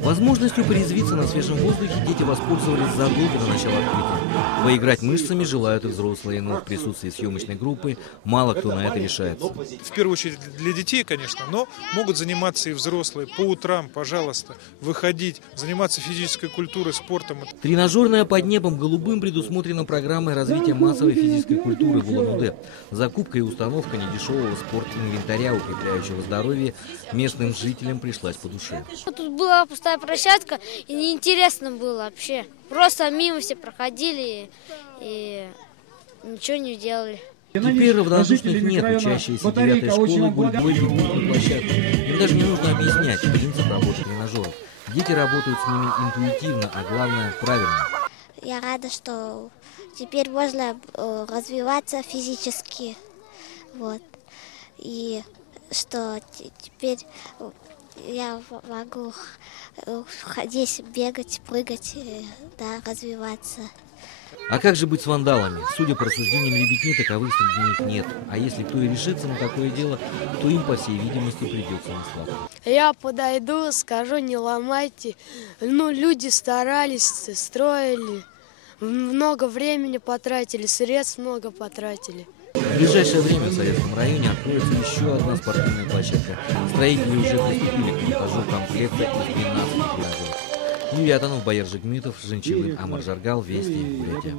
Возможностью порезвиться на свежем воздухе дети воспользовались задолго до начала открытия. Поиграть мышцами желают и взрослые, но в присутствии съемочной группы мало кто на это решается. В первую очередь для детей, конечно, но могут заниматься и взрослые. По утрам, пожалуйста, выходить, заниматься физической культурой, спортом. Тренажерная под небом голубым предусмотрена программой развития массовой физической культуры в Улан-Удэ. Закупка и установка недешевого спорт-инвентаря, укрепляющего здоровье, местным жителям пришлась по душе. Тут была пустая площадка, и неинтересно было вообще. Просто мимо все проходили и ничего не делали. Теперь равнодушных нет. Учащиеся 9-й школы гуляют на площадке. Им даже не нужно объяснять принцип работы тренажеров. Дети работают с ними интуитивно, а главное правильно. Я рада, что теперь можно развиваться физически. Вот. И что теперь я могу ходить, бегать, прыгать, да, развиваться. А как же быть с вандалами? Судя по рассуждениям ребятни, таковых среди них нет. А если кто и решится на такое дело, то им, по всей видимости, придется несладко. Я подойду, скажу, не ломайте. Люди старались, строили, много времени потратили, средств много потратили. В ближайшее время в Советском районе откроется еще одна спортивная площадка. Строители уже приступили к монтажу комплекта из 12 тренажеров. Юрий Атанов, Баяр Жигмитов, Женчевин, Амар Жаргал, Вести, Бурятия.